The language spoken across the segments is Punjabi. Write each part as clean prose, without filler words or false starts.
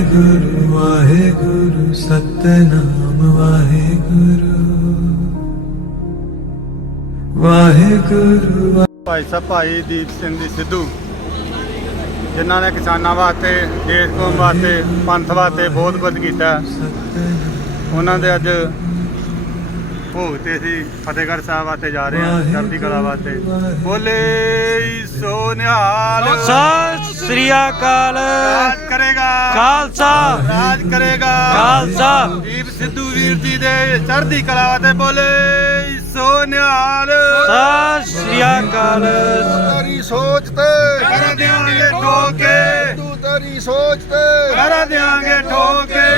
वाहेगुरु वाहेगुरु सतनाम वाहेगुरु वाहेगुरु। भाई साहब भाई दीप सिंह जी सिद्धू जिन्होंने किसानों वास्ते देश कौम वास्ते पंथ वास्ते बहुत कुछ किया। उन्होंने अज भोग ते असीं फतेहगढ़ साहब वास्ते जा रहे हैं चढ़दी कला वास्ते। बोले सो निहाल सत श्री अकाल। राज करेगा खालसा राज करेगा खालसा। दीप सिद्धू वीर जी दे चढ़दी कला वास्ते बोले सो निहाल। सत श्री अकाल। तेरी सोच ते कर देंगे ठोके तू तेरी सोच ते कर देंगे ठोके।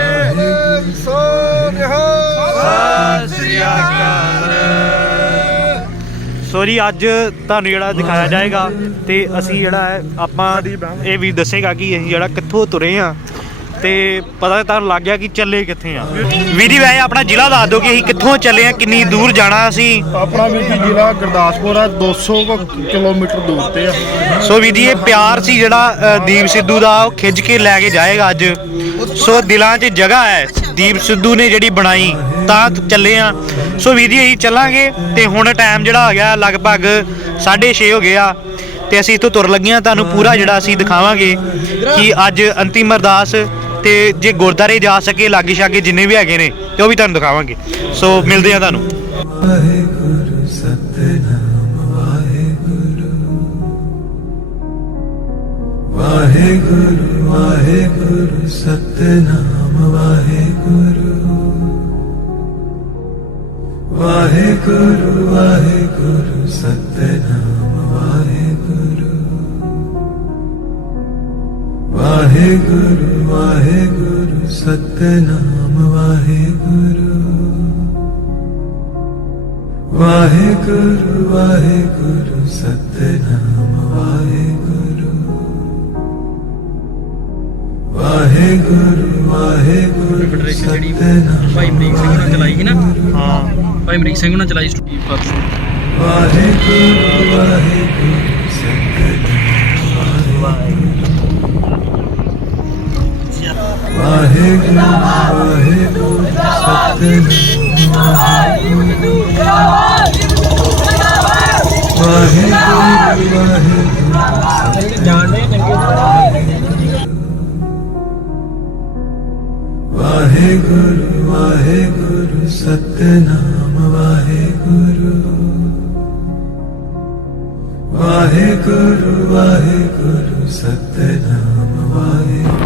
सो सत श्री अकाल। सो जी अज तुहानूं जिहड़ा दिखाया जाएगा ते असीं जिहड़ा है आपां ये भी दसेगा कि असीं जिहड़ा कित्थों तुरे हाँ ते पता तुहानूं लग गया कि चले कित्थे आ। वीर जी वैसे अपना जिला दस दो कि असीं कित्थों चले हैं, किन्नी दूर जाना असीं। अपना वीर जी जिला गुरदासपुर है 200 किलोमीटर दूर ते है। सो वीर जी ये प्यार सी जिहड़ा दीप सिद्धू दा ओह खिच के लैके जाएगा अज। सो दिलां 'च जगह है दीप सिद्धू ने जिहड़ी बनाई तां चले आ। सो वीर जी असीं चलांगे ते हुण टाइम जिहड़ा आ गया लगभग 6:30 हो गया ते असीं इत्थों तुर लगे हां। तुहानूं पूरा जिहड़ा असीं दिखावांगे कि अज अंतिम अरदास ते जे गुरुद्वारे जा सके लागे शागे जिन्ने भी हैगे ने ते ओह भी तुहानूं दिखावांगे। सो मिलदे हां तुहानूं। वाहेगुरु सतनाम वाहेगुरु वाहेगुरु वाहेगुरु सतनाम वाहेगुरु वाहेगुरु वाहेगुरु सतनाम वाहेगुरु वाहेगुरु वाहेगुरु सतनाम वाहेगुरु वाहेगुरु वाहेगुरु सतनाम वाहेगुरु वाहेगुरु वाहेगुरु सतनाम भाई अमरीक सिंह ने चलाई ना। हाँ भाई अमरीक सिंह ने चलाई वाहेगुरु वाहेगुरु सतनाम वाहेगुरु वाहेगुरु वाहेगुरु सतनाम वाहेगुरु वाहेगुरु वाहेगुरु सतनाम वाहेगुरु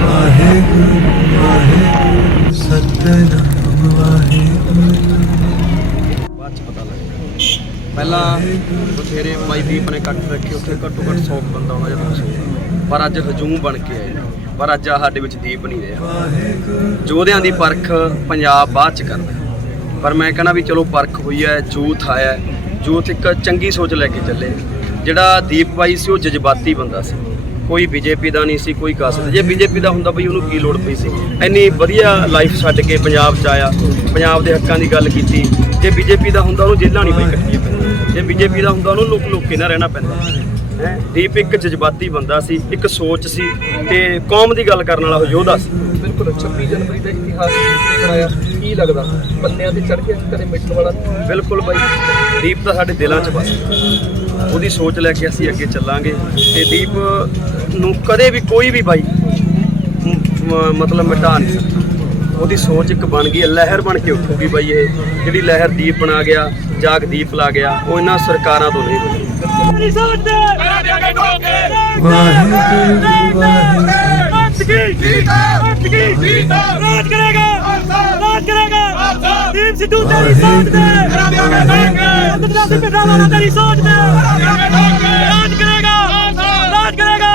वाहेगुरु वाहेगुरु सतनाम वाहेगुरु। पहला बथेरे भाई दीप ने कट रखे उत्थे घट्टो घट्ट 100 बंदा होना जब 100 पर अज हजूम बन के आए पर अज साडे विच दीप नहीं रहा। जोधियां दी परख पंजाब बाद च करदा पर मैं कहना भी चलो परख हुई है जूथ आया जूथ एक चंगी सोच लैके चले। जिहड़ा दीप भाई सी वो जज्बाती बंदा सी कोई बीजेपी का नहीं सी कोई कास्ट जे बीजेपी का हुंदा बई उहनूं की लोड़ पई सी इन्नी वधिया लाइफ छड्ड के पंजाब च आया पंजाब के हक्कां की गल कीती। जे बीजेपी का हुंदा उहनूं जेलां नहीं पई कट्टियां पैंदियां जे बीजेपी का हुंदा उहनूं लुक के ना रहना पैंदा है। दीप एक जज्बाती बंदा सी एक सोच सी ते कौम की गल करन वाला योद्धा सी। बिल्कुल 26 जनवरी का इतिहास बनाया की लगदा बन्नियां ते चढ़ के कदे मिटण वाला बिल्कुल भाई दीप तो साडे दिलां च बस ਉਹਦੀ सोच लैके असीं अगे चलांगे ते दीप नूं कदे भी कोई भी भाई मतलब मिटा नहीं सकता। ਉਹਦੀ सोच एक बन गई लहर बन के उठूगी भाई ये जिहड़ी लहर दीप बना गया जाग दीप ला गया वो इन्हां सरकारां तो नहीं बनी। दीप सिद्धू तेरी सोच दे तेरी सोच दे राज करेगा राज करेगा।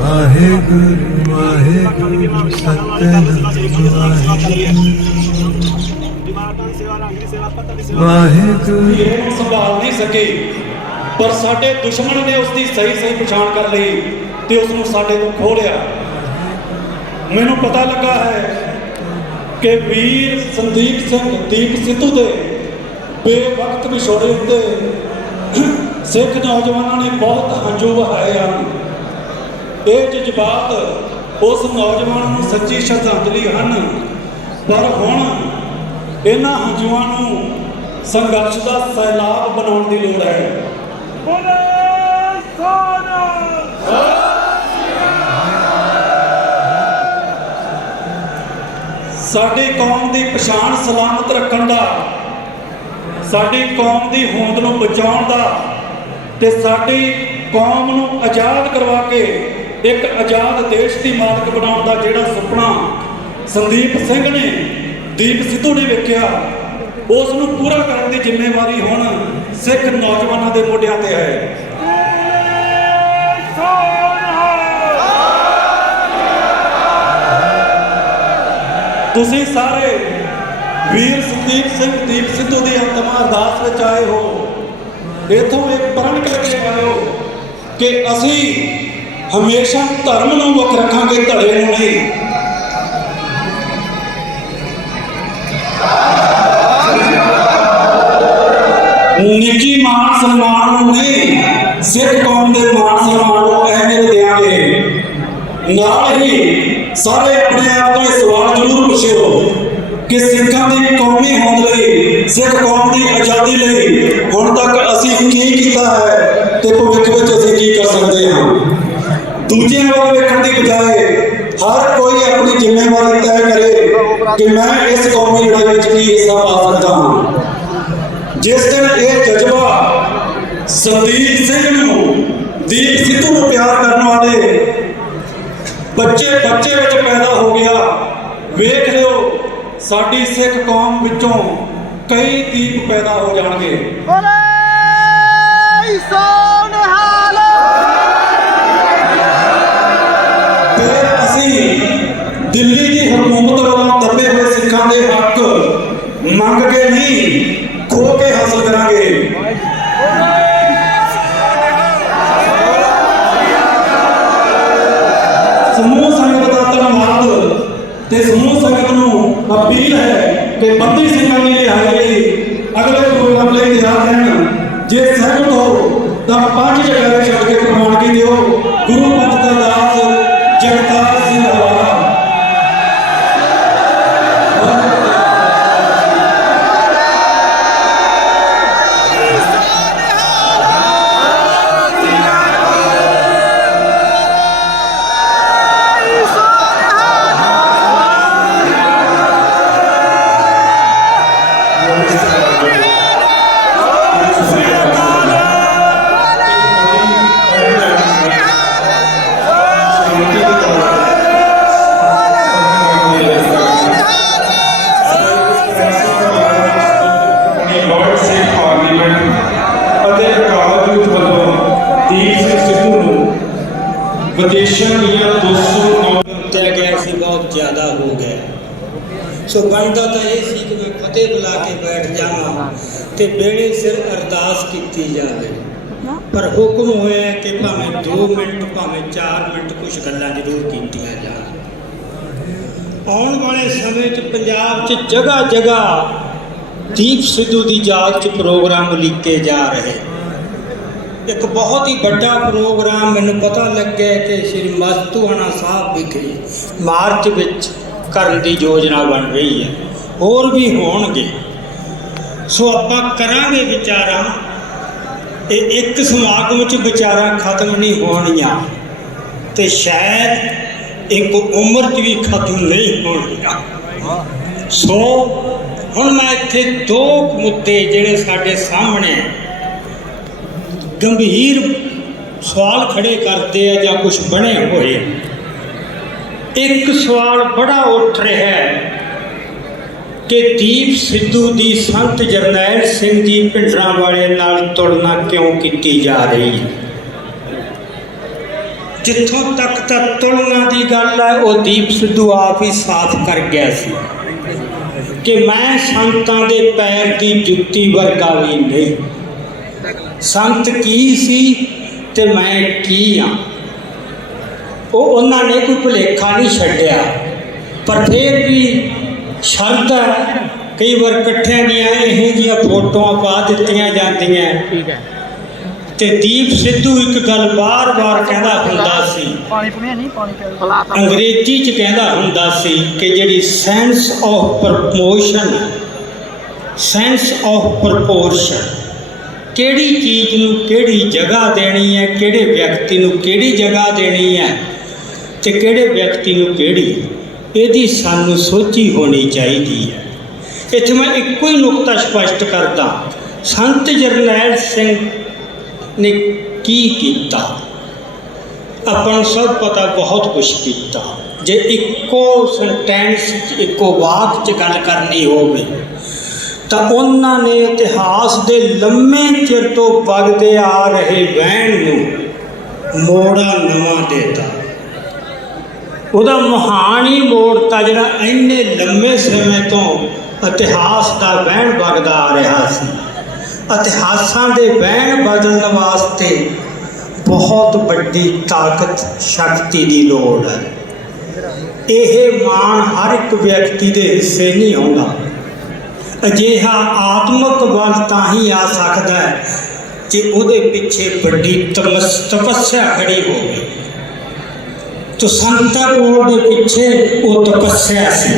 वाहेगुरु वाहेगुरु सतनाम वाहेगुरु। संभाल नहीं सके पर साडे दुश्मन ने उसकी सही सही पछाण कर ली ते उसनूं साडे तों खोह लिया। ਮੈਨੂੰ ਪਤਾ ਲੱਗਾ ਹੈ ਕਿ ਵੀਰ ਸੰਦੀਪ ਸਿੰਘ ਦੀਪ ਸਿੱਧੂ ਦੇ ਬੇਵਕਤ ਵਿਛੋੜੇ ਉੱਤੇ ਸਿੱਖ ਨੌਜਵਾਨਾਂ ਨੇ ਬਹੁਤ ਹੰਝੂ ਵਹਾਏ ਹਨ। ਇਹ ਜਜ਼ਬਾਤ ਉਸ ਨੌਜਵਾਨ ਨੂੰ ਸੱਚੀ ਸ਼ਰਧਾਂਜਲੀ ਹਨ, ਪਰ ਹੁਣ ਇਹਨਾਂ ਹੰਝੂਆਂ ਨੂੰ ਸੰਘਰਸ਼ ਦਾ ਸੈਲਾਬ ਬਣਾਉਣ ਦੀ ਲੋੜ ਹੈ। ਸਾਡੀ ਕੌਮ ਦੀ ਪਛਾਣ ਸਲਾਮਤ ਰੱਖਣ ਦਾ, ਸਾਡੀ ਕੌਮ ਦੀ ਹੋਂਦ ਨੂੰ ਬਚਾਉਣ ਦਾ ਤੇ ਸਾਡੀ ਕੌਮ ਨੂੰ ਆਜ਼ਾਦ ਕਰਵਾ ਕੇ ਇੱਕ ਆਜ਼ਾਦ ਦੇਸ਼ ਦੀ ਮਾਲਕ ਬਣਾਉਣ ਦਾ ਜਿਹੜਾ ਸੁਪਨਾ ਸੰਦੀਪ ਸਿੰਘ ਨੇ, ਦੀਪ ਸਿੱਧੂ ਨੇ ਵੇਖਿਆ, ਉਸ ਨੂੰ ਪੂਰਾ ਕਰਨ ਦੀ ਜ਼ਿੰਮੇਵਾਰੀ ਹੁਣ ਸਿੱਖ ਨੌਜਵਾਨਾਂ ਦੇ ਮੋਢਿਆਂ ਤੇ ਹੈ। ਤੁਸੀਂ ਸਾਰੇ ਵੀਰ ਸੰਦੀਪ ਸਿੰਘ ਦੀਪ ਸਿੱਧੂ ਦੀ ਅੰਤਮ ਅਰਦਾਸ ਵਿੱਚ ਆਏ ਹੋ। ਇੱਥੋਂ ਇੱਕ ਪ੍ਰਣ ਕਰਕੇ ਆਇਓ ਕਿ ਅਸੀਂ ਹਮੇਸ਼ਾ ਧਰਮ ਨੂੰ ਮੁੱਖ ਰੱਖਾਂਗੇ, ਧੜੇ ਨੂੰ ਨਹੀਂ। ਨਿੱਜੀ ਮਾਣ ਸਨਮਾਨ ਨੂੰ ਨਹੀਂ, ਸਿੱਖ ਕੌਮ ਦੇ ਮਾਣ ਸਨਮਾਨ ਨੂੰ ਅਹਿਮੀਅਤ ਦੇਵਾਂਗੇ। ਨਾਲ ਹੀ ਸਾਰੇ ਆਪਣੇ ਆਪ ਤੋਂ ਇਹ ਸਵਾਲ ਜ਼ਰੂਰ ਪੁੱਛਿਓ ਕਿ ਸਿੱਖਾਂ ਦੀ ਕੌਮੀ ਹੋਂਦ ਲਈ, ਸਿੱਖ ਕੌਮ ਦੀ ਆਜ਼ਾਦੀ ਲਈ ਹੁਣ ਤੱਕ ਅਸੀਂ ਕੀ ਕੀਤਾ ਹੈ ਤੇ ਭਵਿੱਖ ਵਿੱਚ ਅਸੀਂ ਕੀ ਕਰ ਸਕਦੇ ਹਾਂ। ਦੂਜਿਆਂ ਵੱਲ ਵੇਖਣ ਦੀ ਬਜਾਏ ਹਰ ਕੋਈ ਆਪਣੀ ਜ਼ਿੰਮੇਵਾਰੀ ਤੈਅ ਕਰੇ ਕਿ ਮੈਂ ਇਸ ਕੌਮੀ ਲੜਾਈ ਵਿੱਚ ਕੀ ਹਿੱਸਾ ਪਾ ਸਕਦਾ ਹਾਂ। ਜਿਸ ਦਿਨ ਇਹ ਜਜ਼ਬਾ ਸੰਦੀਪ ਸਿੰਘ ਨੂੰ, ਦੀਪ ਸਿੱਧੂ ਨੂੰ ਪਿਆਰ ਕਰਨ ਵਾਲੇ ਬੱਚੇ ਵਿੱਚ ਪੈਦਾ ਹੋ ਗਿਆ, ਵੇਖ ਲਿਓ ਸਾਡੀ ਸਿੱਖ ਕੌਮ ਵਿੱਚੋਂ ਕਈ ਦੀਪ ਪੈਦਾ ਹੋ ਜਾਣਗੇ। ਤੇ ਅਸੀਂ ਦਿੱਲੀ ਦੀ ਹਕੂਮਤ ਵੱਲੋਂ ਦੱਬੇ ਹੋਏ ਸਿੱਖਾਂ ਦੇ ਹੱਕ ਮੰਗ ਕੇ ਨਹੀਂ, ਖੋ ਕੇ ਹਾਸਲ ਕਰਾਂਗੇ। ਸਮੂਹ ਸੰਗਤ ਦਾ ਧੰਨਵਾਦ ਤੇ ਸਮੂਹ ਸੰਗਤ ਨੂੰ ਅਪੀਲ ਹੈ ਕਿ ਬੰਦੀ ਸਿੰਘਾਂ ਦੀ ਰਿਹਾਈ ਲਈ ਅਗਲੇ ਪ੍ਰੋਗਰਾਮ ਲਈ ਤਿਆਰ ਰਹਿਣ। ਜੇ ਸਹਿਮਤ ਹੋ ਤਾਂ 5 ਜਗ੍ਹਾ ਛੱਡ ਕੇ ਪ੍ਰਵਾਨਗੀ ਦਿਓ। ਗੁਰੂ ਪੰਥ ਦਾ ਦਾਸ ਜਗਤਾਰ ਸਿੰਘ ਹਵਾਲਾ। ਵਿਦੇਸ਼ਾਂ ਦੀਆਂ 209 ਤੈਅ ਗਿਆ ਸੀ, ਬਹੁਤ ਜ਼ਿਆਦਾ ਹੋ ਗਿਆ। ਸੋ ਬਣਦਾ ਤਾਂ ਇਹ ਸੀ ਕਿ ਮੈਂ ਫਤਿਹ ਬੁਲਾ ਕੇ ਬੈਠ ਜਾਵਾਂ ਤੇ ਵੇਲੇ ਸਿਰ ਅਰਦਾਸ ਕੀਤੀ ਜਾਵੇ, ਪਰ ਹੁਕਮ ਹੋਇਆ ਕਿ ਭਾਵੇਂ 2 ਮਿੰਟ ਭਾਵੇਂ 4 ਮਿੰਟ ਕੁਝ ਗੱਲਾਂ ਜ਼ਰੂਰ ਕੀਤੀਆਂ ਜਾਣ। ਆਉਣ ਵਾਲੇ ਸਮੇਂ 'ਚ ਪੰਜਾਬ 'ਚ ਜਗ੍ਹਾ ਜਗ੍ਹਾ ਦੀਪ ਸਿੱਧੂ ਦੀ ਯਾਦ 'ਚ ਪ੍ਰੋਗਰਾਮ ਲਿਖੇ ਜਾ ਰਹੇ। ਇੱਕ ਬਹੁਤ ਹੀ ਵੱਡਾ ਪ੍ਰੋਗਰਾਮ ਮੈਨੂੰ ਪਤਾ ਲੱਗਿਆ ਕਿ ਸ਼੍ਰੀ ਮਸਤੂਆਣਾ ਸਾਹਿਬ ਵਿਖੇ ਮਾਰਚ ਵਿੱਚ ਕਰਨ ਦੀ ਯੋਜਨਾ ਬਣ ਰਹੀ ਹੈ। ਹੋਰ ਵੀ ਹੋਣਗੇ। ਸੋ ਆਪਾਂ ਕਰਾਂਗੇ ਵਿਚਾਰਾਂ। ਇਹ ਇੱਕ ਸਮਾਗਮ 'ਚ ਵਿਚਾਰਾਂ ਖਤਮ ਨਹੀਂ ਹੋਣੀਆਂ ਤੇ ਸ਼ਾਇਦ ਇੱਕ ਉਮਰ 'ਚ ਵੀ ਖਤਮ ਨਹੀਂ ਹੋਣੀਆਂ। ਸੋ ਹੁਣ ਮੈਂ ਇੱਥੇ 2 ਮੁੱਦੇ ਜਿਹੜੇ ਸਾਡੇ ਸਾਹਮਣੇ ਗੰਭੀਰ ਸਵਾਲ ਖੜੇ ਕਰਦੇ ਆ ਜਾਂ ਕੁਝ ਬਣੇ ਹੋਏ। ਇੱਕ ਸਵਾਲ ਬੜਾ ਉੱਠ ਰਿਹਾ ਹੈ ਕਿ ਦੀਪ ਸਿੱਧੂ ਦੀ ਸੰਤ ਜਰਨੈਲ ਸਿੰਘ ਜੀ ਭਿੰਡਰਾਂਵਾਲੇ ਨਾਲ ਤੁਲਨਾ ਕਿਉਂ ਕੀਤੀ ਜਾ ਰਹੀ ਹੈ। ਜਿੱਥੋਂ ਤੱਕ ਤਾਂ ਤੁਲਨਾ ਦੀ ਗੱਲ ਹੈ, ਉਹ ਦੀਪ ਸਿੱਧੂ ਆਪ ਹੀ ਸਾਫ਼ ਕਰ ਗਿਆ ਸੀ ਕਿ ਮੈਂ ਸੰਤਾਂ ਦੇ ਪੈਰ ਦੀ ਜੁੱਤੀ ਵਰਗਾ ਵੀ ਨਹੀਂ। ਸੰਤ ਕੀ ਸੀ ਤੇ ਮੈਂ ਕੀ ਹਾਂ। ਉਹ ਉਹਨਾਂ ਨੇ ਕੋਈ ਭੁਲੇਖਾ ਨਹੀਂ ਛੱਡਿਆ। ਪਰ ਫਿਰ ਵੀ ਸ਼ਰਤ ਹੈ, ਕਈ ਵਾਰ ਇਕੱਠਿਆਂ ਦੀਆਂ ਇਹੋ ਜਿਹੀਆਂ ਫੋਟੋਆਂ ਪਾ ਦਿੱਤੀਆਂ ਜਾਂਦੀਆਂ। ਠੀਕ ਹੈ। ਤੇ ਦੀਪ ਸਿੱਧੂ ਇੱਕ ਗੱਲ ਬਾਰ-ਬਾਰ ਕਹਿੰਦਾ ਹੁੰਦਾ ਸੀ, ਅੰਗਰੇਜ਼ੀ 'ਚ ਕਹਿੰਦਾ ਹੁੰਦਾ ਸੀ ਕਿ ਜਿਹੜੀ sense of promotion, sense of proportion, ਕਿਹੜੀ ਚੀਜ਼ ਨੂੰ ਕਿਹੜੀ ਜਗ੍ਹਾ ਦੇਣੀ ਹੈ, ਕਿਹੜੇ ਵਿਅਕਤੀ ਨੂੰ ਕਿਹੜੀ ਜਗ੍ਹਾ ਦੇਣੀ ਹੈ ਤੇ ਕਿਹੜੇ ਵਿਅਕਤੀ ਨੂੰ ਕਿਹੜੀ, ਇਹਦੀ ਸਾਨੂੰ ਸੋਝੀ ਹੋਣੀ ਚਾਹੀਦੀ ਹੈ। ਇੱਥੇ ਮੈਂ ਇੱਕੋ ਹੀ ਨੁਕਤਾ ਸਪਸ਼ਟ ਕਰਦਾ, ਸੰਤ ਜਰਨੈਲ ਸਿੰਘ ਨੇ ਕੀ ਕੀਤਾ, ਆਪਾਂ ਨੂੰ ਸਭ ਪਤਾ, ਬਹੁਤ ਕੁਛ ਕੀਤਾ। ਜੇ ਇੱਕੋ ਸੈਂਟੈਂਸ 'ਚ, ਇੱਕੋ ਵਾਕ 'ਚ ਗੱਲ ਕਰਨੀ ਹੋਵੇ ਤਾਂ ਉਹਨਾਂ ਨੇ ਇਤਿਹਾਸ ਦੇ ਲੰਮੇ ਚਿਰ ਤੋਂ ਵਗਦੇ ਆ ਰਹੇ ਵਹਿਣ ਨੂੰ ਮੋੜਾ ਨਵਾਂ ਦੇਤਾ। ਉਹਦਾ ਮਹਾਨ ਹੀ ਮੋੜਤਾ ਜਿਹੜਾ ਇੰਨੇ ਲੰਮੇ ਸਮੇਂ ਤੋਂ ਇਤਿਹਾਸ ਦਾ ਵਹਿਣ ਵਗਦਾ ਆ ਰਿਹਾ ਸੀ। ਇਤਿਹਾਸਾਂ ਦੇ ਵਹਿਣ ਬਦਲਣ ਵਾਸਤੇ ਬਹੁਤ ਵੱਡੀ ਤਾਕਤ, ਸ਼ਕਤੀ ਦੀ ਲੋੜ ਹੈ। ਇਹ ਮਾਣ ਹਰ ਇੱਕ ਵਿਅਕਤੀ ਦੇ ਹਿੱਸੇ ਨਹੀਂ ਆਉਂਦਾ। ਅਜਿਹਾ ਆਤਮਿਕ ਬਲ ਤਾਂ ਹੀ ਆ ਸਕਦਾ ਹੈ ਜੇ ਉਹਦੇ ਪਿੱਛੇ ਵੱਡੀ ਤਪੱਸਿਆ ਖੜੀ ਹੋਵੇ। ਤੋ ਸੰਤਾਂ ਕੋਲ ਦੇ ਪਿੱਛੇ ਉਹ ਤਪੱਸਿਆ ਸੀ।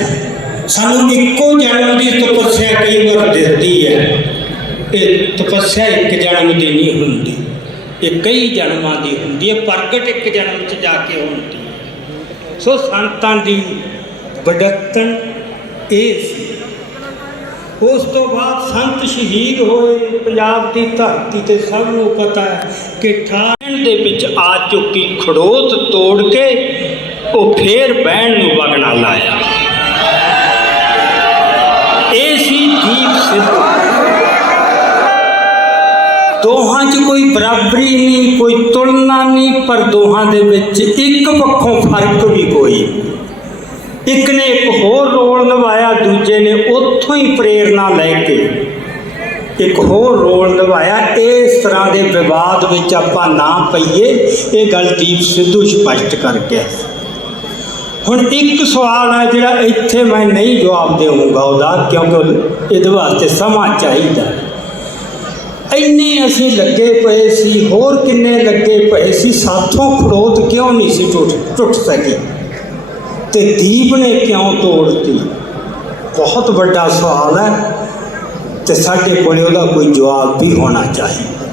ਸਾਨੂੰ ਇੱਕੋ ਜਨਮ ਦੀ ਤਪੱਸਿਆ ਕਈ ਵਾਰ ਦਿਸਦੀ ਹੈ। ਇਹ ਤਪੱਸਿਆ ਇੱਕ ਜਨਮ ਦੀ ਨਹੀਂ ਹੁੰਦੀ, ਇਹ ਕਈ ਜਨਮਾਂ ਦੀ ਹੁੰਦੀ ਹੈ। ਪ੍ਰਗਟ ਇੱਕ ਜਨਮ 'ਚ ਜਾ ਕੇ ਹੁੰਦੀ। ਸੋ ਸੰਤਾਂ ਦੀ ਵਡੱਤਣ ਇਹ ਸੀ। ਉਸ ਤੋਂ ਬਾਅਦ ਸੰਤ ਸ਼ਹੀਦ ਹੋਏ। ਪੰਜਾਬ ਦੀ ਧਰਤੀ ਤੇ ਸਭ ਨੂੰ ਪਤਾ ਹੈ ਕਿ ਠਾਣ ਦੇ ਵਿੱਚ ਆ ਚੁੱਕੀ ਖੜੋਤ ਤੋੜ ਕੇ ਉਹ ਫੇਰ ਬਹਿਣ ਨੂੰ ਵਗਣਾ ਲਾਇਆ। ਇਹ ਸੀ ਦੀਪ ਸਿੱਧੂ। ਦੋਹਾਂ 'ਚ ਕੋਈ ਬਰਾਬਰੀ ਨਹੀਂ, ਕੋਈ ਤੁਲਨਾ ਨਹੀਂ, ਪਰ ਦੋਹਾਂ ਦੇ ਵਿੱਚ ਇੱਕ ਪੱਖੋਂ ਫਰਕ ਵੀ ਕੋਈ। ਇੱਕ ਨੇ ਇੱਕ ਹੋਰ ਰੋਲ ਨਿਭਾਇਆ, ਦੂਜੇ ਨੇ ਉੱਥੋਂ ਹੀ ਪ੍ਰੇਰਨਾ ਲੈ ਕੇ ਇੱਕ ਹੋਰ ਰੋਲ ਨਿਭਾਇਆ। ਇਸ ਤਰ੍ਹਾਂ ਦੇ ਵਿਵਾਦ ਵਿੱਚ ਆਪਾਂ ਨਾ ਪਈਏ, ਇਹ ਗੱਲ ਦੀਪ ਸਿੱਧੂ ਸਪਸ਼ਟ ਕਰ ਗਿਆ। ਹੁਣ ਇੱਕ ਸਵਾਲ ਹੈ ਜਿਹੜਾ ਇੱਥੇ ਮੈਂ ਨਹੀਂ ਜਵਾਬ ਦੇਵਾਂਗਾ ਉਹਦਾ, ਕਿਉਂਕਿ ਇਹਦੇ ਵਾਸਤੇ ਸਮਾਂ ਚਾਹੀਦਾ। ਇੰਨੇ ਅਸੀਂ ਲੱਗੇ ਪਏ ਸੀ, ਹੋਰ ਕਿੰਨੇ ਲੱਗੇ ਪਏ ਸੀ, ਸਾਥੋਂ ਖੜੋਤ ਕਿਉਂ ਨਹੀਂ ਸੀ ਟੁੱਟ ਸਕੀ ਤੇ ਦੀਪ ਨੇ ਕਿਉਂ ਤੋੜਤੀ? ਬਹੁਤ ਵੱਡਾ ਸਵਾਲ ਹੈ ਤੇ ਸਾਡੇ ਕੋਲ ਉਹਦਾ ਕੋਈ ਜਵਾਬ ਵੀ ਹੋਣਾ ਚਾਹੀਦਾ।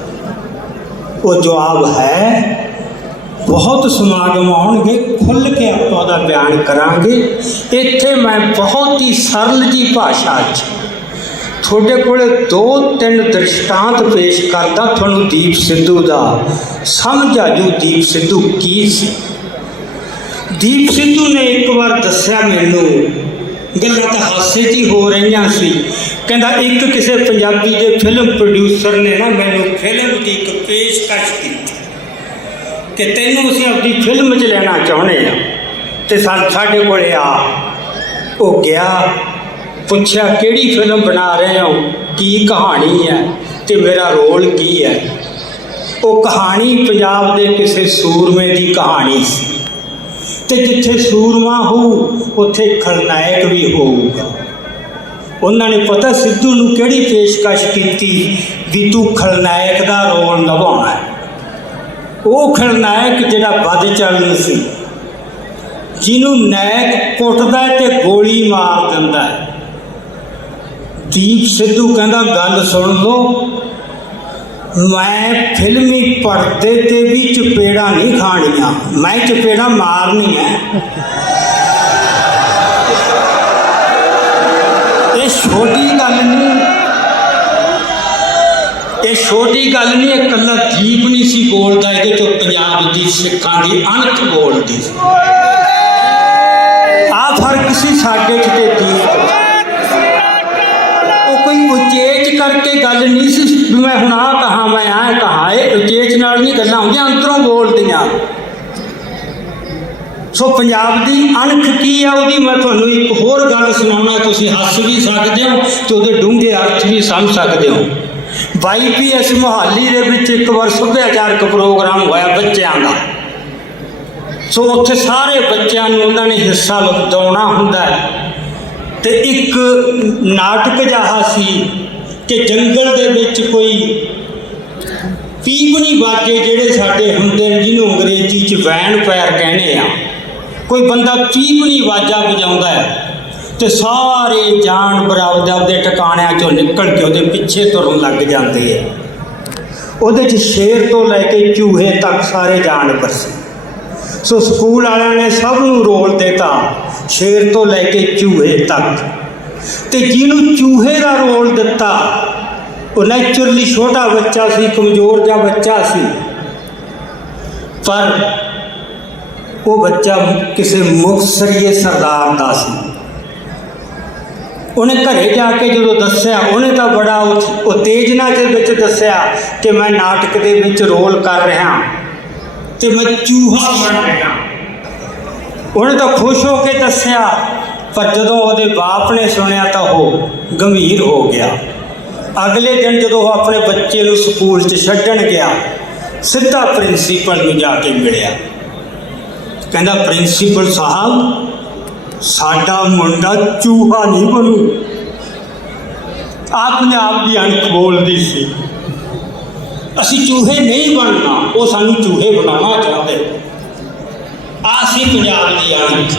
ਉਹ ਜਵਾਬ ਹੈ, ਬਹੁਤ ਸਮਾਗਮ ਆਉਣਗੇ, ਖੁੱਲ੍ਹ ਕੇ ਆਪਾਂ ਉਹਦਾ ਬਿਆਨ ਕਰਾਂਗੇ। ਇੱਥੇ ਮੈਂ ਬਹੁਤ ਹੀ ਸਰਲ ਜੀ ਭਾਸ਼ਾ 'ਚ ਤੁਹਾਡੇ ਕੋਲ 2-3 ਦ੍ਰਿਸ਼ਟਾਂਤ ਪੇਸ਼ ਕਰਦਾ, ਤੁਹਾਨੂੰ ਦੀਪ ਸਿੱਧੂ ਦਾ ਸਮਝ ਆ ਜੂ ਦੀਪ ਸਿੱਧੂ ਕੀ ਸੀ। ਦੀਪ ਸਿੱਧੂ ਨੇ ਇੱਕ ਵਾਰ ਦੱਸਿਆ ਮੈਨੂੰ, ਗੱਲਾਂ ਤਾਂ ਹਾਸੇ 'ਚ ਹੀ ਹੋ ਰਹੀਆਂ ਸੀ। ਕਹਿੰਦਾ ਇੱਕ ਕਿਸੇ ਪੰਜਾਬੀ ਦੇ ਫਿਲਮ ਪ੍ਰੋਡਿਊਸਰ ਨੇ ਨਾ ਮੈਨੂੰ ਫਿਲਮ ਦੀ ਇੱਕ ਪੇਸ਼ਕਸ਼ ਕੀਤੀ ਕਿ ਤੈਨੂੰ ਅਸੀਂ ਆਪਣੀ ਫਿਲਮ 'ਚ ਲੈਣਾ ਚਾਹੁੰਦੇ ਹਾਂ ਤੇ ਸਾਡੇ ਕੋਲ ਆ। ਉਹ ਗਿਆ, ਪੁੱਛਿਆ ਕਿਹੜੀ ਫਿਲਮ ਬਣਾ ਰਹੇ ਹੋ, ਕੀ ਕਹਾਣੀ ਹੈ ਤੇ ਮੇਰਾ ਰੋਲ ਕੀ ਹੈ। ਉਹ ਕਹਾਣੀ ਪੰਜਾਬ ਦੇ ਕਿਸੇ ਸੂਰਮੇ ਦੀ ਕਹਾਣੀ ਸੀ ਤੇ ਜਿੱਥੇ ਸੂਰਮਾ ਹੋਊ ਉੱਥੇ ਖਲਨਾਇਕ ਵੀ ਹੋਊਗਾ। ਉਹਨਾਂ ਨੇ ਪਤਾ ਸਿੱਧੂ ਨੂੰ ਕਿਹੜੀ ਪੇਸ਼ਕਸ਼ ਕੀਤੀ ਵੀ ਤੂੰ ਖਲਨਾਇਕ ਦਾ ਰੋਲ ਨਿਭਾਉਣਾ ਹੈ। ਉਹ ਖਲਨਾਇਕ ਜਿਹੜਾ ਵੱਧ ਚੱਲਣ ਸੀ, ਜਿਹਨੂੰ ਨਾਇਕ ਕੁੱਟਦਾ ਤੇ ਗੋਲੀ ਮਾਰ ਦਿੰਦਾ ਹੈ। ਦੀਪ ਸਿੱਧੂ ਕਹਿੰਦਾ ਗੱਲ ਸੁਣ ਲਓ, ਮੈਂ ਫਿਲਮੀ ਪਰਦੇ ਤੇ ਵੀ ਚਪੇੜਾਂ ਨਹੀਂ ਖਾਣੀਆਂ, ਮੈਂ ਚਪੇੜਾਂ ਮਾਰਨੀਆਂ। ਇਹ ਛੋਟੀ ਗੱਲ ਨਹੀਂ, ਇਹ ਛੋਟੀ ਗੱਲ ਨਹੀਂ। ਇਹ ਇਕੱਲਾ ਦੀਪ ਨਹੀਂ ਸੀ ਬੋਲਦਾ, ਇਹਦੇ ਤੋਂ ਪੰਜਾਬ ਦੀ ਸਿੱਖਾਂ ਦੀ ਅਣਖ ਬੋਲਦੀ ਸੀ। ਆਹ ਫਰਕ ਸੀ ਸਾਡੇ 'ਚ ਤੇ ਦੀਪ। ਉਹ ਕੋਈ ਉਚੇਚ ਕਰਕੇ ਗੱਲ ਨਹੀਂ ਸੀ ਵੀ ਮੈਂ ਹੁਣ ਆਹ ਕਹਾਂ, ਮੈਂ ਆਹ ਕਹਾਂ। ਇਹ ਉਚੇਚ ਨਾਲ ਨਹੀਂ ਗੱਲਾਂ ਹੁੰਦੀਆਂ, ਅੰਦਰੋਂ ਬੋਲਦੀਆਂ। ਸੋ ਪੰਜਾਬ ਦੀ ਅਣਖ ਕੀ ਆ ਉਹਦੀ ਮੈਂ ਤੁਹਾਨੂੰ ਇੱਕ ਹੋਰ ਗੱਲ ਸੁਣਾਉਣਾ, ਤੁਸੀਂ ਹੱਸ ਵੀ ਸਕਦੇ ਹੋ ਤੇ ਉਹਦੇ ਡੂੰਘੇ ਅਰਥ ਵੀ ਸਮਝ ਸਕਦੇ ਹੋ। YPS ਮੁਹਾਲੀ ਦੇ ਵਿੱਚ ਇੱਕ ਵਾਰ ਸੱਭਿਆਚਾਰਕ ਪ੍ਰੋਗਰਾਮ ਹੋਇਆ ਬੱਚਿਆਂ ਦਾ। ਸੋ ਉੱਥੇ ਸਾਰੇ ਬੱਚਿਆਂ ਨੂੰ ਉਹਨਾਂ ਨੇ ਹਿੱਸਾ ਦਿਵਾਉਣਾ ਹੁੰਦਾ ਹੈ। ਤੇ ਇੱਕ ਨਾਟਕ ਜਿਹਾ ਸੀ ਕਿ ਜੰਗਲ ਦੇ ਵਿੱਚ ਕੋਈ ਪੀਪਣੀ ਬਾਜੇ ਜਿਹੜੇ ਸਾਡੇ ਹੁੰਦੇ ਨੇ, ਜਿਹਨੂੰ ਅੰਗਰੇਜ਼ੀ 'ਚ ਵੈਨ ਪੈਰ ਕਹਿੰਦੇ ਆ, ਕੋਈ ਬੰਦਾ ਪੀਪਣੀ ਬਾਜਾ ਵਜਾਉਂਦਾ ਹੈ ਤੇ ਸਾਰੇ ਜਾਨਵਰ ਆਪਦੇ ਟਿਕਾਣਿਆਂ 'ਚੋਂ ਨਿਕਲ ਕੇ ਉਹਦੇ ਪਿੱਛੇ ਤੁਰਨ ਲੱਗ ਜਾਂਦੇ ਆ। ਉਹਦੇ 'ਚ ਸ਼ੇਰ ਤੋਂ ਲੈ ਕੇ ਚੂਹੇ ਤੱਕ ਸਾਰੇ ਜਾਨਵਰ ਸੀ। ਸੋ ਸਕੂਲ ਵਾਲਿਆਂ ਨੇ ਸਭ ਨੂੰ ਰੋਲ ਦਿੱਤਾ, ਸ਼ੇਰ ਤੋਂ ਲੈ ਕੇ ਚੂਹੇ ਤੱਕ। ਤੇ ਜਿਹਨੂੰ ਚੂਹੇ ਦਾ ਰੋਲ ਦਿੱਤਾ ਉਹ ਨੈਚੁਰਲੀ ਛੋਟਾ ਬੱਚਾ ਸੀ, ਕਮਜ਼ੋਰ ਜਿਹਾ ਬੱਚਾ ਸੀ, ਪਰ ਉਹ ਬੱਚਾ ਕਿਸੇ ਮੁਕਤਸਰੀਏ ਸਰਦਾਰ ਦਾ ਸੀ। ਉਹਨੇ ਘਰੇ ਜਾ ਕੇ ਜਦੋਂ ਦੱਸਿਆ, ਉਹਨੇ ਤਾਂ ਬੜਾ ਉਤੇਜਨਾ ਦੇ ਵਿੱਚ ਦੱਸਿਆ ਕਿ ਮੈਂ ਨਾਟਕ ਦੇ ਵਿੱਚ ਰੋਲ ਕਰ ਰਿਹਾ ਤੇ ਮੈਂ ਚੂਹਾ ਬਣ ਰਿਹਾ। ਉਹਨੇ ਤਾਂ ਖੁਸ਼ ਹੋ ਕੇ ਦੱਸਿਆ, ਪਰ ਜਦੋਂ ਉਹਦੇ ਬਾਪ ਨੇ ਸੁਣਿਆ ਤਾਂ ਉਹ ਗੰਭੀਰ ਹੋ ਗਿਆ। ਅਗਲੇ ਦਿਨ ਜਦੋਂ ਉਹ ਆਪਣੇ ਬੱਚੇ ਨੂੰ ਸਕੂਲ 'ਚ ਛੱਡਣ ਗਿਆ, ਸਿੱਧਾ ਪ੍ਰਿੰਸੀਪਲ ਨੂੰ ਜਾ ਕੇ ਮਿਲਿਆ। ਕਹਿੰਦਾ, ਪ੍ਰਿੰਸੀਪਲ ਸਾਹਿਬ, ਸਾਡਾ ਮੁੰਡਾ ਚੂਹਾ ਨਹੀਂ ਬਣੂ। ਆਪਣੇ ਆਪ ਦੀ ਅਣਖ ਬੋਲਦੀ ਸੀ, ਅਸੀਂ ਚੂਹੇ ਨਹੀਂ ਬਣਨਾ, ਉਹ ਸਾਨੂੰ ਚੂਹੇ ਬਣਾਉਣਾ ਚਾਹੁੰਦੇ। ਆਹ ਸੀ ਪੰਜਾਬ ਦੀ ਅਣਖ।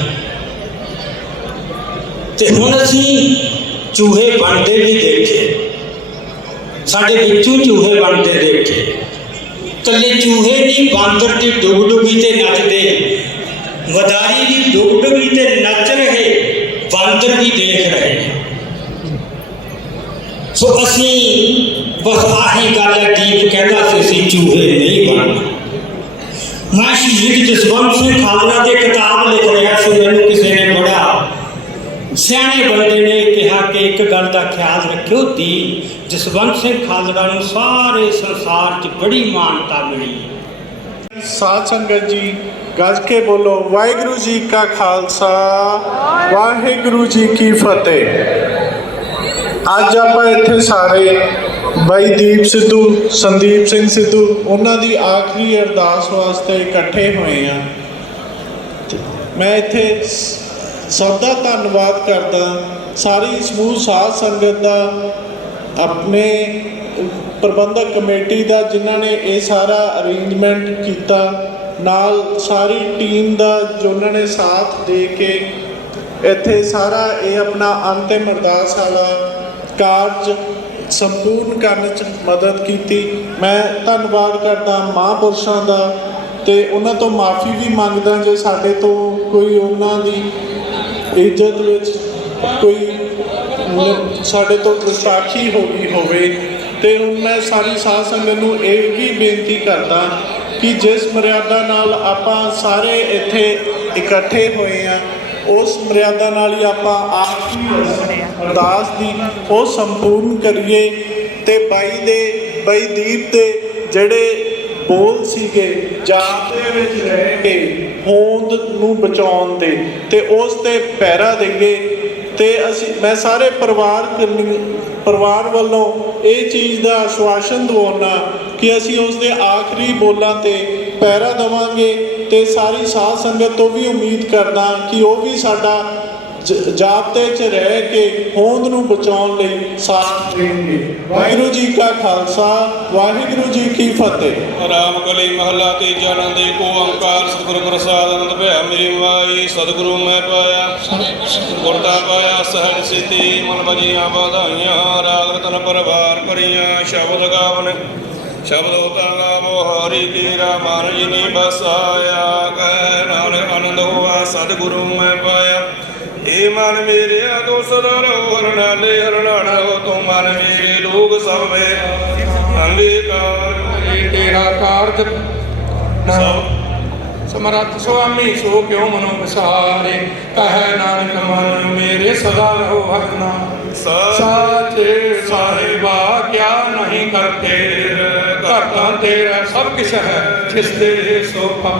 ਤੇ ਹੁਣ ਅਸੀਂ ਚੂਹੇ ਬਣਦੇ ਵੀ ਦੇਖੇ, ਸਾਡੇ ਵਿੱਚੋਂ ਚੂਹੇ ਬਣਦੇ ਦੇਖੇ। ਇਕੱਲੇ ਚੂਹੇ ਨਹੀਂ, ਬਾਂਦਰ ਦੀ ਡੁਗਡੁਗੀ ਤੇ ਨੱਚਦੇ, ਮਦਾਰੀ ਦੀ ਡੁਗਡੁਗੀ ਤੇ ਨੱਚ ਰਹੇ ਬਾਂਦਰ ਵੀ ਦੇਖ ਰਹੇ। ਸੋ ਅਸੀਂ ਬਸ ਆਹੀ ਗੱਲ ਹੈ, ਦੀਪ ਕਹਿੰਦਾ ਸੀ ਅਸੀਂ ਚੂਹੇ ਨਹੀਂ ਬਣਨਾ। ਮੈਂ ਸ਼ਹੀਦ ਜਸਵੰਤ ਸਿੰਘ ਖਾਲੜਾ ਦੀ ਕਿਤਾਬ ਲਿਖ ਰਿਹਾ ਸੀ, ਮੈਨੂੰ ਕਿਸੇ ਨੇ ਬੜਾ ਸਿਆਣੇ ਬੰਦੇ ਨੇ ਕਿਹਾ ਕਿ ਇੱਕ ਗੱਲ ਦਾ ਖਿਆਲ ਰੱਖਿਓ, ਦੀ ਜਸਵੰਤ ਸਿੰਘ ਖਾਲੜਾ ਨੂੰ ਸਾਰੇ ਸੰਸਾਰ 'ਚ ਬੜੀ ਮਾਨਤਾ ਮਿਲੀ। ਸਾਧ ਸੰਗਤ ਜੀ, ਗੱਜ ਕੇ ਬੋਲੋ, ਵਾਹਿਗੁਰੂ ਜੀ ਕਾ ਖਾਲਸਾ, ਵਾਹਿਗੁਰੂ ਜੀ ਕੀ ਫਤਿਹ। ਅੱਜ ਆਪਾਂ ਇੱਥੇ ਸਾਰੇ ਬਾਈ ਦੀਪ ਸਿੱਧੂ, ਸੰਦੀਪ ਸਿੰਘ ਸਿੱਧੂ, ਉਹਨਾਂ ਦੀ ਆਖਰੀ ਅਰਦਾਸ ਵਾਸਤੇ ਇਕੱਠੇ ਹੋਏ ਆ। ਮੈਂ ਇੱਥੇ ਸਭ ਦਾ ਧੰਨਵਾਦ ਕਰਦਾ, ਸਾਰੀ ਸਮੂਹ ਸਾਧ ਸੰਗਤ ਦਾ, ਆਪਣੇ ਪ੍ਰਬੰਧਕ ਕਮੇਟੀ ਦਾ ਜਿਨ੍ਹਾਂ ਨੇ ਇਹ ਸਾਰਾ ਅਰੇਂਜਮੈਂਟ ਕੀਤਾ, ਨਾਲ ਸਾਰੀ ਟੀਮ ਦਾ ਜੋ ਉਹਨਾਂ ਨੇ ਸਾਥ ਦੇ ਕੇ ਇੱਥੇ ਸਾਰਾ ਇਹ ਆਪਣਾ ਅੰਤਿਮ ਅਰਦਾਸ ਵਾਲਾ ਕਾਰਜ ਸੰਪੂਰਨ ਕਰਨ 'ਚ ਮਦਦ ਕੀਤੀ। ਮੈਂ ਧੰਨਵਾਦ ਕਰਦਾ ਮਹਾਂਪੁਰਸ਼ਾਂ ਦਾ ਤੇ ਉਹਨਾਂ ਤੋਂ ਮਾਫੀ ਵੀ ਮੰਗਦਾ ਜੇ ਸਾਡੇ ਤੋਂ ਕੋਈ ਉਹਨਾਂ ਦੀ ਇੱਜ਼ਤ ਵਿੱਚ ਕੋਈ ਸਾਡੇ ਤੋਂ ਗੁਸਤਾਖੀ ਹੋ ਗਈ ਹੋਵੇ। ਤੇ ਹੁਣ ਮੈਂ ਸਾਰੀ ਸਾਧ ਸੰਗਤ ਨੂੰ ਇਹ ਵੀ ਬੇਨਤੀ ਕਰਦਾ ਕਿ ਜਿਸ ਮਰਿਆਦਾ ਨਾਲ ਆਪਾਂ ਸਾਰੇ ਇੱਥੇ ਇਕੱਠੇ ਹੋਏ ਆ, ਉਸ ਮਰਿਆਦਾ ਨਾਲ ਹੀ ਆਪਾਂ ਆਖਰੀ ਅਰਦਾਸ ਦੀ ਉਹ ਸੰਪੂਰਨ ਕਰੀਏ। ਤੇ ਬਾਈ ਦੀਪ ਦੇ ਜਿਹੜੇ ਬੋਲ ਸੀਗੇ, ਜਾਤ ਦੇ ਵਿੱਚ ਰਹਿ ਕੇ ਹੋਂਦ ਨੂੰ ਬਚਾਉਣ ਦੇ, ਤੇ ਉਸ ਤੇ ਪਹਿਰਾ ਦੇਈਏ। ਤੇ ਮੈਂ ਸਾਰੇ ਪਰਿਵਾਰ ਵੱਲੋਂ ਇਹ ਚੀਜ਼ ਦਾ ਆਸ਼ਵਾਸਨ ਦਿਵਾਉਣਾ ਕਿ ਅਸੀਂ ਉਸ ਦੇ ਆਖਰੀ ਬੋਲਾਂ ਤੇ ਪਹਿਰਾ ਦੇਵਾਂਗੇ। ਤੇ ਸਾਰੀ ਸਾਧ ਸੰਗਤ ਤੋਂ ਵੀ ਉਮੀਦ ਕਰਦਾ ਕਿ ਉਹ ਵੀ ਸਾਡਾ ਜਾਬਤੇ 'ਚ ਰਹਿ ਕੇ ਹੋਂਦ ਨੂੰ ਬਚਾਉਣ ਲਈ ਸਾਥ ਦੇਣਗੇ। ਵਾਹਿਗੁਰੂ ਜੀ ਕਾ ਖਾਲਸਾ, ਵਾਹਿਗੁਰੂ ਜੀ ਕੀ ਫਤਿਹ। ਰਾਮ ਕਲੀ ਮਹੱਲਾ ਤੀਜਾ। ਆਨੰਦ ਏਕ ਓੰਕਾਰ ਸਤਿਗੁਰ ਪ੍ਰਸਾਦਿ। ਆਨੰਦ ਭਇਆ ਮੇਰੀ ਮਾਈ, ਸਤਿਗੁਰੂ ਮੈਂ ਪਾਇਆ, ਗੁਰਦਾ ਪਾਇਆ ਸਹਿਜ ਸਿੱਧੀ। ਮਨ ਭਜੀਆਂ ਵਧਾਈਆਂ, ਰਾਗ ਰਤਨ ਪਰਵਾਰ ਭਰੀਆਂ। ਸ਼ਬਦ ਗਾਵਨ ਸ਼ਬਦ ਹੋਤਾ ਗਾਵੋ, ਹਰੀ ਕੀਰਾ ਮਨ ਜਿਨੀ ਬਸਾਇਆ। ਕਹਿ ਨਾਨਕ ਆਨੰਦ ਹੋਆ ਸਤਿਗੁਰੂ ਮੈਂ ਪਾਇਆ। ਏ ਮਨ ਮੇਰੇ ਤੂੰ ਸਦਾ ਰਹੋ, ਹਰਨਾਲੇ ਹਰਨਾਣਾ ਹੋ ਤੂੰ ਮਨ ਮੇਰੇ। ਲੋਕ ਸਭ ਵੇ ਅੰਗੀਕਾਰ ਤੇਰਾ ਕਾਰਜ ਸਮਰੱਥ ਸੁਆਮੀ, ਸੋ ਕਿਉ ਮਨੋ ਵਿਸਾਰੇ। ਕਹਿ ਨਾਨਕ ਮਨ ਮੇਰੇ ਸਦਾ ਰਹੋ ਹਰਨਾ। ਸਾਚੇ ਸਾਹਿਬਾ ਕਿਆ ਨਹੀਂ ਕਰਤੇ, ਕਰਤਾ ਤੇਰਾ ਸਭ ਕਿਛ ਹੈ ਜਿਸ ਦੇ ਸੋ ਪਾ।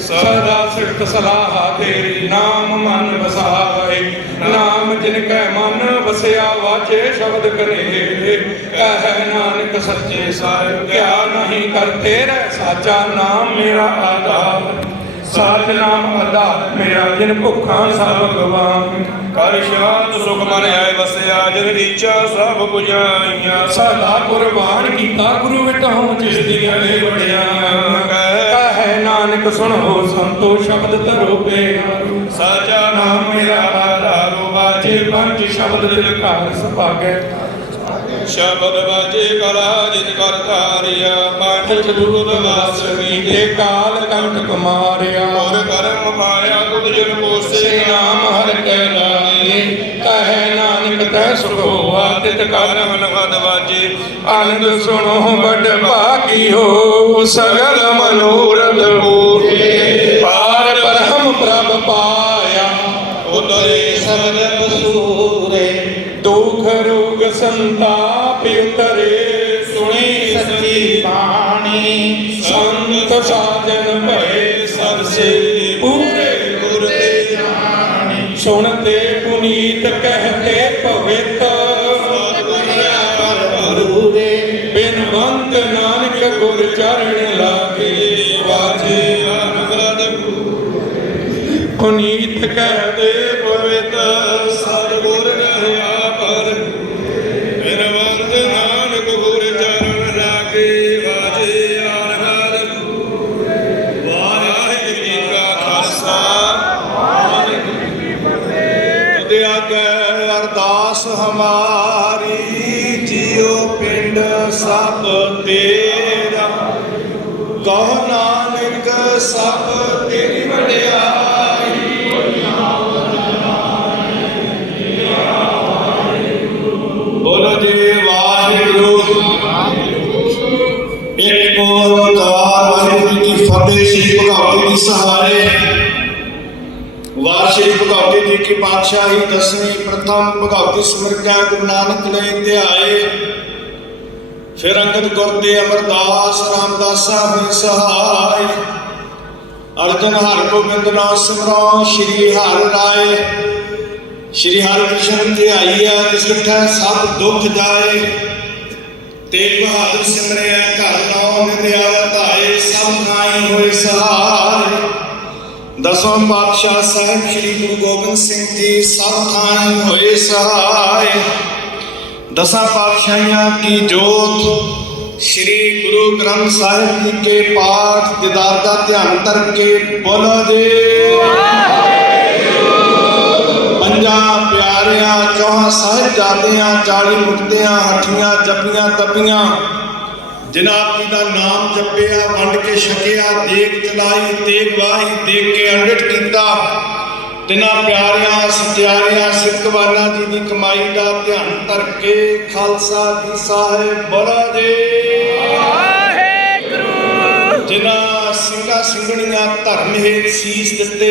ਸਦਾ ਸਿਫਤ ਸਲਾਹ ਤੇਰੀ, ਨਾਮ ਮਨ ਵਸਾਏ। ਨਾਮ ਜਿਨ ਕੈ ਮਨ ਵਸਿਆ, ਵਾਚੇ ਸ਼ਬਦ ਕਨੇ। ਕਹਿ ਨਾਨਕ ਸੱਚੇ ਸਾਹਿਬ ਕਿਆ ਨਹੀਂ ਕਰਤੇ ਰਹਿ, ਸਾਚਾ ਨਾਮ ਮੇਰਾ ਆਧਾਰ। ਸਾਚ ਨਾਮ ਆਧਾਰ ਮੇਰਾ ਜਿਨ ਭੁੱਖਾਂ ਸਭ ਭਗਵਾਨ ਕਰ ਸ਼ਾਂਤ ਸੁਖ ਮਨ ਆਏ ਵਸਿਆ ਜਿਨ ਇੱਛਾ ਸਭ 부ਝਾਈਆਂ ਸਦਾ ਕੁਰਬਾਨ ਕੀਤਾ ਗੁਰੂ ਵਿਟਹੁ ਜਿਸ ਦੀਆਂ ਨੇ ਵਡਿਆਈਆਂ ਕਹੈ ਨਾਨਕ ਸੁਣੋ ਸੰਤੋ ਸ਼ਬਦ ਧਰੋ ਪੇ ਸਾਚਾ ਨਾਮ ਮੇਰਾ ਆਧਾਰੋ ਬਾਜੇ ਪੰਜ ਸ਼ਬਦ ਦਿਲ ਘਰ ਸੁਭਾਗੈ ਸ਼ਬਦ ਬਾਜੇ ਕਲਾ ਜਿਤ ਕਰ ਧਾਰਿਆ ਪਾਠ ਜਰੂਰ ਵਾਸਵੀ ਤੇ ਕਾਲ ਕੰਠ ਕੁਮਾਰਿਆ ਔਰ ਕਰਮ ਪਾਇਆ ਤੁਧ ਜਨ ਪੋਸੇ ਨਾਮ ਹਰ ਕੈ ਲਾਗੇ ਕਹੈ ਨਾਨਕ ਤੈ ਸੁਖ ਹੋਆ ਤਿਤ ਕਰ ਮਨ ਹਦ ਵਾਜੇ ਆਨੰਦ ਸੁਣੋ ਬੜ ਭਾਗੀ ਹੋ ਸਗਲ ਮਨੋਰਥ ਪੂਰੇ ਪਾਰ ਬ੍ਰਹਮ ਪ੍ਰਭ ਪਾਇਆ ਉਤਰੇ ਸਬਦ ਬਸੂਰੇ ਦੁਖ ਰੋਗ ਸੰਤਾਪ ਉਤਰੇ ਸੁਣੀ ਸੱਚੀ ਬਾਣੀ ਸੰਤ ਸਾਜਨ ਭਏ ਸਭ ਸੇ ਪੂਰੇ ਗੁਰ ਤੇ ਜਾਣੀ ਸੁਣਤੇ ਪੁਨੀਤ ਕਹਤੇ ਭਵਿਤ ਬਿਨਵੰਤ ਨਾਨਕ ਗੁਰ ਚਰਨ ਲਾਗੇ ਵਾਜੇ ਅਨੁਗ੍ਰਹ ਪੁਨੀਤ ਕਹਤੇ ਭਵਿਤ ਸਤਿਗੁਰ ਰਹਿਆ ਪਰ ਬਿਨਵੰਤ ਨਾਨਕ ਗੁਰ ਚਰਨ ਲਾਗੇ ਵਾਜੇ ਅਨਹਦ ਵਾਹਿਗੁਰੂ ਜੀ ਕਾ ਖਾਲਸਾ ਵਾਹਿਗੁਰੂ ਜੀ ਕੀ ਫਤਿਹ। ਤੁਧ ਆਗੇ ਅਰਦਾਸ ਹਮਾਰੀ ਜਿਉ ਪਿੰਡ ਸਭ ਤੇਰਾ ਕਹੋ ਨਾਨਕ ਸਭ ਤੇਰੀ ਵਡਿਆਈ ਬੋਲੋ ਜੀ ਵਾਹਿਗੁਰੂ ਇੱਕ ਓੰਕਾਰ ਵਾਹਿਗੁਰੂ ਜੀ ਕੀ ਫਤਿਹ। ਸ੍ਰੀ ਭਗਵਤੀ ਜੀ ਸਹਾਰੇ ਵਾਰ ਸ੍ਰੀ ਭਗਵਤੀ ਜੀ ਕੀ ਪਾਤਸ਼ਾਹੀ ਦਸਵੀਂ ਪ੍ਰਥਮ ਭਗਵਤੀ ਸਿਮਰਤਿਆ ਗੁਰੂ ਨਾਨਕ ਨੇ ਧਿਆਏ ਫਿਰ ਅੰਗਦ ਗੁਰ ਤੇ ਅਮਰਦਾਸ ਰਾਮਦਾਸਾ ਹੋਏ ਸਹਾਈ ਅਰਜਨ ਹਰਿ ਗੋਬਿੰਦ ਨਾਮ ਸਿਮਰੋ ਸ਼੍ਰੀ ਹਰਿ ਰਾਏ ਸ਼੍ਰੀ ਹਰਿ ਕ੍ਰਿਸ਼ਨ ਧਿਆਈਆ ਜਿਸ ਕਠੈ ਸਭ ਦੁੱਖ ਜਾਏ ਤੇਗ ਬਹਾਦਰ ਸਿਮਰਿਆ ਘਰ ਨਾਮ ਨਿਦਿਆ ਧਾਏ ਸਭ ਨਾਈ ਹੋਏ ਸਹਾਰੇ ਦਸਵਾਂ ਪਾਤਸ਼ਾਹ ਸਾਹਿਬ ਸ਼੍ਰੀ ਗੁਰੂ ਗੋਬਿੰਦ ਸਿੰਘ ਜੀ ਸਭ ਥਾਈ ਹੋਏ ਸਹਾਏ दसा पातशाहियां की जोत श्री गुरु ग्रंथ साहिब जी के पाठ दीदार का ध्यान करके बोलो जी पंजा प्यारियां चौहां साहिबजादियां 40 मुक्तियां हठियां जपियां तपियां जनाब जी का नाम जपिया वंड के छकिया देख चलाई तेग वाही देख के अमृत किया तिना प्यारियां सत्यारियां सिद्धवाना जी की कमाई का ध्यान करके खालसा जी साहिब बोलो जी जिन्हां ਸਿੰਘਾਂ ਸਿੰਘਣੀਆਂ ਧਰਮ ਹੇਤ ਸੀਸ ਦਿੱਤੇ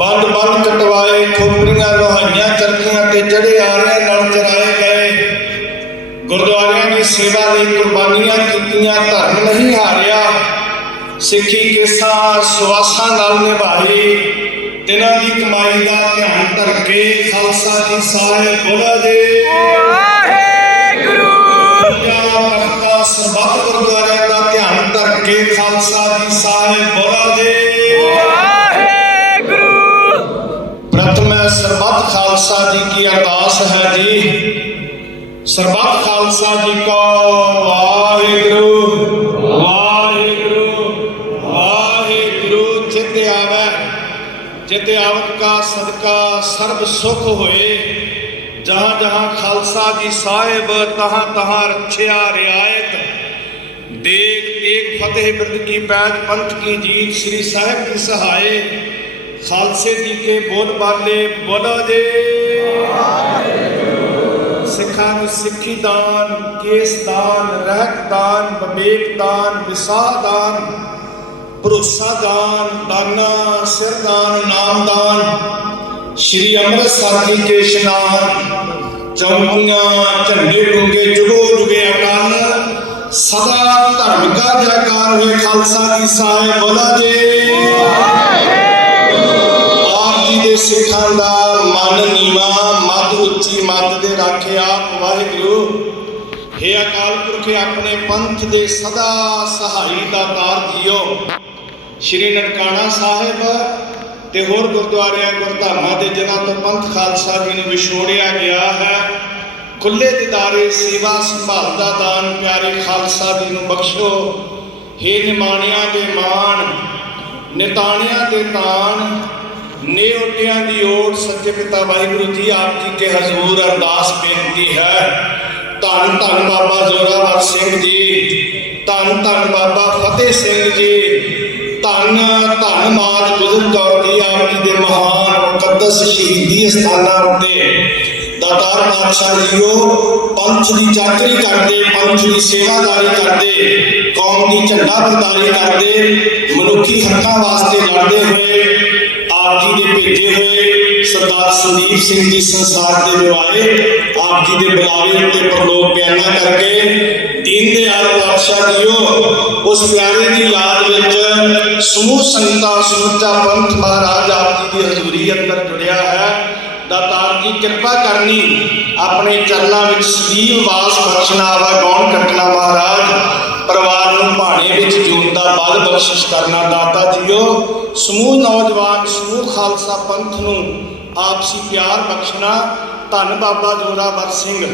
ਬੰਦ ਬੰਦ ਕਟਵਾਏ ਖੋਪਰੀਆਂ ਲੋਹਾਈਆਂ ਚਰਖੀਆਂ ਤੇ ਚੜੇ ਆ ਰਹੇ ਨਾਲ ਚਰਾਏ ਗਏ ਗੁਰਦੁਆਰਿਆਂ ਦੀ ਸੇਵਾ ਲਈ ਕੁਰਬਾਨੀਆਂ ਕੀਤੀਆਂ ਧਰਮ ਨਹੀਂ ਹਾਰਿਆ ਸਿੱਖੀ ਕੇਸਾਂ ਸੁਆਸਾਂ ਨਾਲ ਨਿਭਾਈ तिना की कमाई का ध्यान करके खालसा जी साहिब बोला जी सरबत गुरुद्वारे का ध्यान करके खालसा जी साहिब बोला जी प्रथम सरबत खालसा जी की अरदास है जी सरबत खालसा जी को वाहिगुरु वाहिगुरु वाहिगुरु चित आवे जिते आवत का सदका सर्व सुख होए जहाँ जहाँ खालसा जी साहिब तहाँ तहाँ रक्षया रियायत देख देख फतेह बिरद की पैद पंथ की जीत श्री साहिब की सहाय खालसे जी के बोल बाले बोलो जे सिखा सिखी दान केस दान रहत दान विवेक दान विसाह दान भरोसा दान दाना सिर दान नाम दान श्री अमृतसर की के इशनान चौकियां झंडे डूंगे जुगो जुगे अकाल सदा धर्म का जयकार हुए खालसा जी साहिब बोला जी आप जी दे सिखां दा मन नीवा मत उच्ची मत दे राखे आप वाहिगुरु हे अकाल पुरख अपने पंथ दे सदा सहाई दा तार जियो ਸ਼੍ਰੀ ਨਨਕਾਣਾ ਸਾਹਿਬ ਤੇ ਹੋਰ ਗੁਰਦੁਆਰਿਆਂ ਗੁਰਧਾਮਾਂ ਦੇ ਜਿਨ੍ਹਾਂ ਤੋਂ ਪੰਥ ਖਾਲਸਾ ਜੀ ਨੂੰ ਵਿਛੋੜਿਆ ਗਿਆ ਹੈ, ਖੁੱਲੇ ਦਿਦਾਰੇ ਸੇਵਾ ਸੰਭਾਲ ਦਾ ਦਾਨ ਪਿਆਰੇ ਖਾਲਸਾ ਜੀ ਨੂੰ ਬਖਸ਼ੋ। ਹੇ ਨਿਮਾਣਿਆਂ ਦੇ ਮਾਣ, ਨਿਤਾਣਿਆਂ ਦੇ ਤਾਣ, ਨੇਓਟਿਆਂ ਦੀ ਓਟ, ਸੱਚੇ ਪਿਤਾ ਵਾਹਿਗੁਰੂ ਜੀ ਆਪ ਜੀ ਕੇ ਹਜ਼ੂਰ ਅਰਦਾਸ ਬੇਨਤੀ ਹੈ। ਧੰਨ ਧੰਨ ਬਾਬਾ ਜ਼ੋਰਾਵਰ ਸਿੰਘ ਜੀ, ਧੰਨ ਧੰਨ ਬਾਬਾ ਫਤਿਹ ਸਿੰਘ ਜੀ, ਧੰਨ ਧੰਨ ਮਾਤ ਗੁਜਰ ਕੌਰ ਜੀ ਆਪ ਜੀ ਦੇ ਮਹਾਨ ਮੁਕੱਦਸ ਸ਼ਹੀਦੀ ਅਸਥਾਨਾਂ ਉੱਤੇ ਦਾਤਾਰ ਪਾਤਸ਼ਾਹ ਜੀਓ ਪੰਥ ਦੀ ਚਾਕਰੀ ਕਰਦੇ, ਪੰਥ ਦੀ ਸੇਵਾਦਾਰੀ ਕਰਦੇ, ਕੌਮ ਦੀ ਝੰਡਾ ਬਰਦਾਰੀ ਕਰਦੇ, ਮਨੁੱਖੀ ਹੱਕਾਂ ਵਾਸਤੇ ਲੜਦੇ ਹੋਏ ਆਪ ਜੀ ਦੇ ਭੇਜੇ ਹੋਏ ਸਰਦਾਰ ਸੰਦੀਪ ਸਿੰਘ ਜੀ ਸੰਸਾਰ ਦੇ ਨਿਵਾਏ ਆਪ ਜੀ ਦੇ ਬੁਲਾਵੇ ਉੱਤੇ ਪ੍ਰਲੋਕ ਬਿਆਨਾ ਕਰਕੇ ਦੀਨ ਦਿਆਲ ਪਾਤਸ਼ਾਹ ਜੀਓ ਉਸ ਪਿਆਰੇ ਦੀ ਯਾਦ ਵਿੱਚ ਸਮੂਹ ਸੰਗਤਾਂ ਸਮੁੱਚਾ ਪੰਥ ਮਹਾਰਾਜ ਆਪ ਜੀ ਦੀ ਹਜ਼ੂਰੀ ਅੰਦਰ ਜੁੜਿਆ ਹੈ। ਦਾਤਾਰ ਜੀ ਕਿਰਪਾ ਕਰਨੀ, ਆਪਣੇ ਚਰਨਾਂ ਵਿੱਚ ਸਦੀਵ ਵਾਸ ਬਖਸ਼ਣਾ, ਆਵਾਗੌਣ ਕੱਟਣਾ ਮਹਾਰਾਜ, ਪਰਿਵਾਰ ਨੂੰ ਭਾਣੇ ਵਿੱਚ ਜਿਉਣ ਦਾ ਬਲ ਬਖਸ਼ਿਸ਼ ਕਰਨਾ ਦਾਤਾ ਜੀਓ। ਸਮੂਹ ਨੌਜਵਾਨ, ਸਮੂਹ ਖਾਲਸਾ ਪੰਥ ਨੂੰ ਆਪਸੀ ਪਿਆਰ ਬਖਸ਼ਣਾ। ਧੰਨ ਬਾਬਾ ਜ਼ੋਰਾਵਰ ਸਿੰਘ,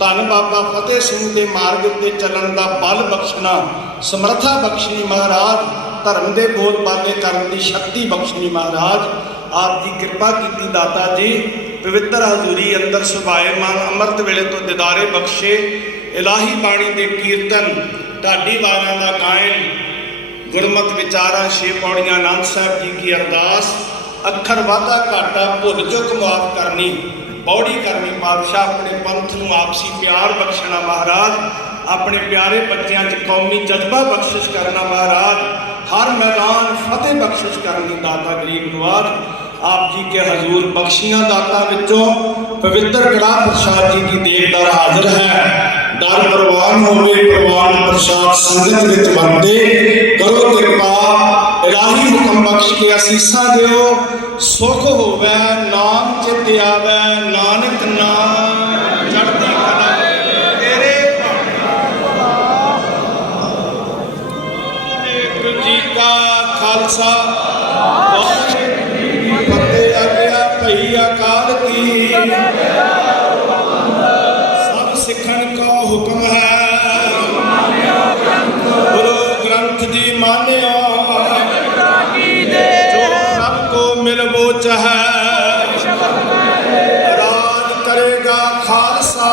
ਧੰਨ ਬਾਬਾ ਫਤਿਹ ਸਿੰਘ ਦੇ ਮਾਰਗ ਉੱਤੇ ਚੱਲਣ ਦਾ ਬਲ ਬਖਸ਼ਣਾ, ਸਮਰੱਥਾ ਬਖਸ਼ਣੀ ਮਹਾਰਾਜ, ਧਰਮ ਦੇ ਬੋਲ ਬਾਲੇ ਕਰਨ ਦੀ ਸ਼ਕਤੀ ਬਖਸ਼ਣੀ ਮਹਾਰਾਜ। ਆਪ ਜੀ ਕਿਰਪਾ ਕੀਤੀ ਦਾਤਾ ਜੀ, ਪਵਿੱਤਰ ਹਜ਼ੂਰੀ ਅੰਦਰ ਸੁਭਾਏਮਾਨ ਅੰਮ੍ਰਿਤ ਵੇਲੇ ਤੋਂ ਦਿਦਾਰੇ ਬਖਸ਼ੇ। ਇਲਾਹੀ ਬਾਣੀ ਦੇ ਕੀਰਤਨ, ਢਾਡੀ ਵਾਰਾਂ ਦਾ ਗਾਇਨ, ਗੁਰਮਤਿ ਵਿਚਾਰਾਂ, 6 ਪੌੜੀਆਂ ਆਨੰਦ ਸਾਹਿਬ ਜੀ ਕੀ ਅਰਦਾਸ, ਅੱਖਰ ਵਾਧਾ ਘਾਟਾ ਭੁੱਲ ਚੁੱਕ ਮਾਫ ਕਰਨੀ, ਪੌੜੀ ਕਰਨੀ ਪਾਤਸ਼ਾਹ। ਆਪਣੇ ਪੰਥ ਨੂੰ ਆਪਸੀ ਪਿਆਰ ਬਖਸ਼ਣਾ ਮਹਾਰਾਜ, ਆਪਣੇ ਪਿਆਰੇ ਬੱਚਿਆਂ 'ਚ ਕੌਮੀ ਜਜ਼ਬਾ ਬਖਸ਼ਿਸ਼ ਕਰਨਾ ਮਹਾਰਾਜ, ਹਰ ਮੈਦਾਨ ਫਤਿਹ ਬਖਸ਼ਿਸ਼ ਕਰਨੀ ਦਾਤਾ ਗਰੀਬ ਨਵਾਜ। ਆਪ ਜੀ ਕੇ ਹਜ਼ੂਰ ਬਖਸ਼ੀਆਂ ਦਾਤਾਂ ਵਿੱਚੋਂ ਪਵਿੱਤਰ ਕੜਾਹ ਪ੍ਰਸ਼ਾਦ ਜੀ ਦੀ ਦੇਗਦਾਰ ਹਾਜ਼ਰ ਹੈ। ਦਰ ਪ੍ਰਵਾਨ ਹੋਵੇ, ਪ੍ਰਵਾਨ ਪ੍ਰਸ਼ਾਦ ਸੰਗਤ ਵਿੱਚ ਵਰਤੇ, ਕਰੋ ਕਿਰਪਾ ਇਲਾਹੀ ਹੁਕਮ ਬਖਸ਼ ਕੇ ਅਸੀਸਾਂ ਦਿਓ। ਸੁਖ ਹੋਵੇ ਨਾਮ ਚਿਤ ਆਵੇ, ਨਾਨਕ ਨਾਮ ਚੜ੍ਹਦੀ ਕਲਾ ਤੇਰੇ ਵਾਹਿਗੁਰੂ ਜੀ ਕਾ ਖਾਲਸਾ ਵਾਹਿਗੁਰੂ ਜੀ ਕੀ ਫਤਿਹ। ਆਗਿਆ ਭਈ ਅਕਾਲ ਕੀ, ਸਭ ਸਿੱਖਣ ਕੋ ਹੁਕਮ ਹੈ, ਗੁਰੂ ਗ੍ਰੰਥ ਜੀ ਮਾਨਿਓ, ਜੋ ਪ੍ਰਭ ਕੋ ਮਿਲਵੋ ਚਾਹੈ, ਰਾਜ ਕਰੇਗਾ ਖਾਲਸਾ।